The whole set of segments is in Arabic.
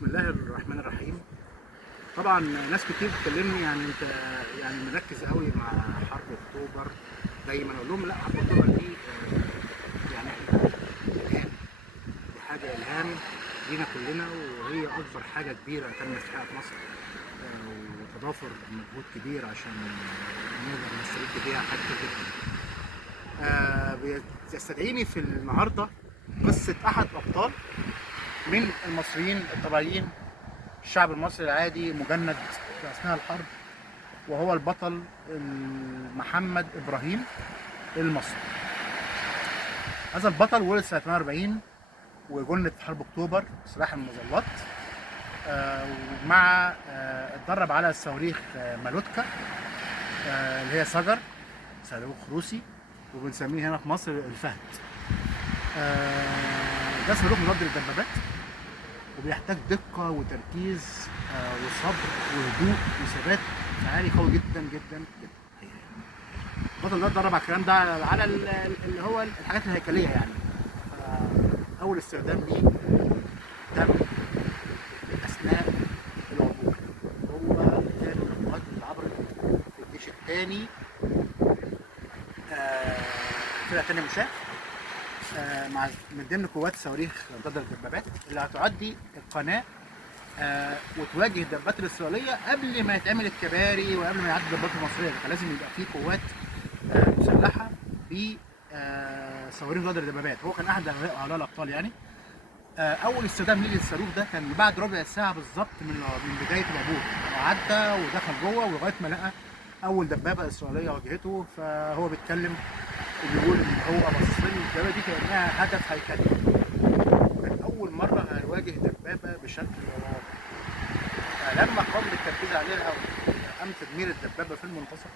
بسم الله الرحمن الرحيم. طبعا ناس كتير بتكلمني، يعني انت يعني مركز قوي مع حرب اكتوبر. دايما اقول لهم لا، حرب اكتوبر دي يعني احنا الهام، دي حاجه الهام لينا كلنا، وهي اكبر حاجه كبيره تمت في حياه مصر، وتضافر مجهود كبير عشان نقدر نسترد بيها حاجات كتير جدا. بيستدعيني في النهارده قصه احد الابطال من المصريين الطبيعيين، الشعب المصري العادي مجند في اثناء الحرب، وهو البطل محمد ابراهيم المصري. هذا البطل ولد سنه 48 وجند في حرب اكتوبر سلاح المظلات، ومع اتدرب على الصواريخ مالوتكا، اللي هي صاروخ روسي، وبنسميه هنا في مصر الفهد. ده صاروخ مضاد للدبابات، وبيحتاج دقة وتركيز وصبر وهدوء وثبات عالي قوي جدا جدا جدا. البطل ده اتدرب على الكلام ده، على اللي هو الحاجات الهيكلية يعني. أول استخدام ليه تم أثناء العبور. هو كان من القوات اللي عبرت في الجيش الثاني، فرقة تانية مشاة، مع من ضمن قوات صواريخ ضد الدبابات اللي هتعدي القناة وتواجه الدبابات الإسرائيلية قبل ما يتعمل الكباري وقبل ما يعدي الدبابات المصرية. فلازم يبقى في قوات مسلحة بصواريخ ضد الدبابات. هو كان أحد هؤلاء الأبطال يعني. أول استخدام ليه للصاروخ ده كان بعد ربع ساعة بالظبط من بداية العبور. عدى ودخل جوه ولغاية ما لقى أول دبابة إسرائيلية واجهته، فهو بيتكلم وبيقول إن هو بص للدبابة دي كأنها هدف هيكلي. كان أول مرة هيواجه دبابة بشكل واضح. لما قام بالتركيز عليها وقام تدمير الدبابة في المنتصف،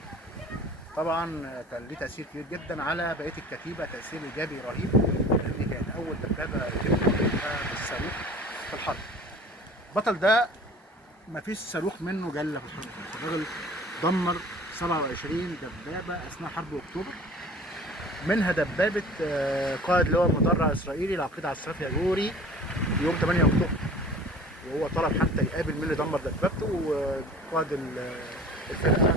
طبعا كان ليه تأثير كبير جدا على بقية الكتيبة، تأثير إيجابي رهيب، لأن كانت أول دبابة يركبها بالصاروخ في الحرب. البطل ده مفيش صاروخ منه جلة في الحرب. الراجل دمر 27 دبابة أثناء حرب أكتوبر، منها دبابة قائد اللي هو المدرع الإسرائيلي العقيد عساف ياجوري يوم 8 أكتوبر، وهو طلب حتى يقابل مين اللي دمر دبابته، وقائد الفرقة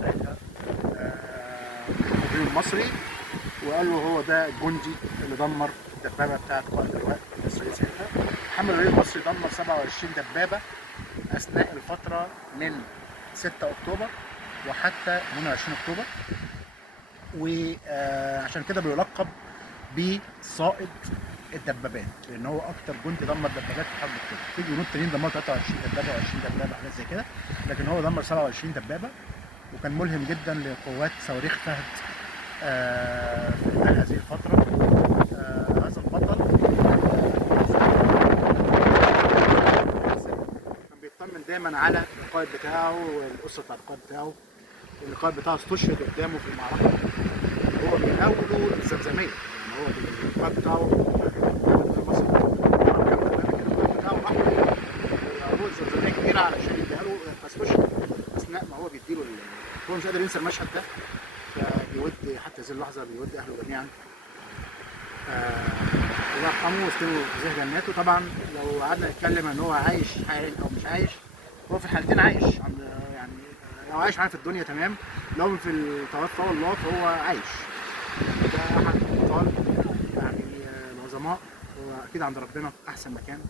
ساعتها الجندي المصري، وقال له هو ده الجندي اللي دمر الدبابة بتاعت قائد اللواء الإسرائيلي ساعتها. محمد ابراهيم المصري دمر 27 دبابة أثناء الفترة من 6 أكتوبر وحتى 28 أكتوبر، وعشان كده بيلقب بصائد الدبابات، لان هو اكتر جندي دمر دبابات في حرب اكتوبر. في جنود تانيين دمروا 23 دبابه و20 دبابه حاجات زي كده، لكن هو دمر 27 دبابه، وكان ملهم جدا لقوات صواريخ فهد في خلال هذه الفتره. هذا البطل كان بيطمن دايما على القائد بتاعه والاسره بتاعت القائد بتاعه. القائد بتاعه استشهد قدامه في المعركه، هو بيقاوله الزمزميه، يعني هو القائد بتاعه زمزميه كبيره علشان يديها له، فاستشهد اثناء ما هو بيديله هو مش قادر ينسى المشهد ده، فبيودي حتى هذه اللحظه بيودي اهله جميعا. الله يرحمه ويسكنه في جناته. طبعا لو قعدنا نتكلم ان هو عايش حاليا او مش عايش، هو في الحالتين عايش، يعني لو عايش معانا في الدنيا تمام، لو في التوفى والله فهو عايش. ده احد الابطال يعني العظماء، هو اكيد عند ربنا في احسن مكان.